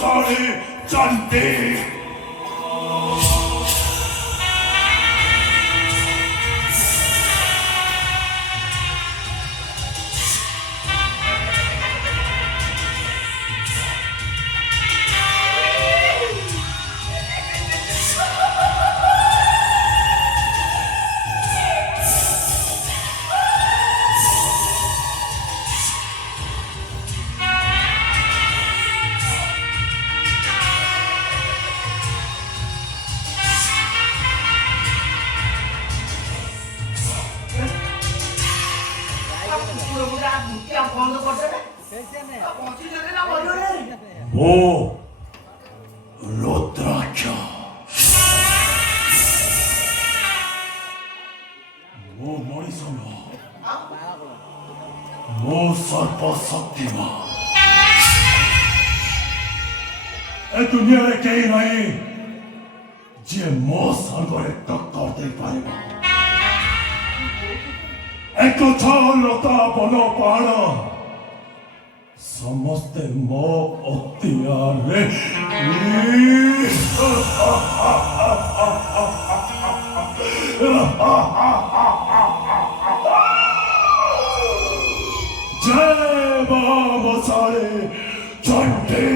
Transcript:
mosare cantik. Oh, Rudraksha. Oh, Morisama. Oh, Sarpa Saktima. ए दुनिया रे कहीं नहीं जे मो सागरे टक्कर दे पारेगा एको छलता बन पाड़ समस्ते मो अतियारे जय बाबा सारे चंडे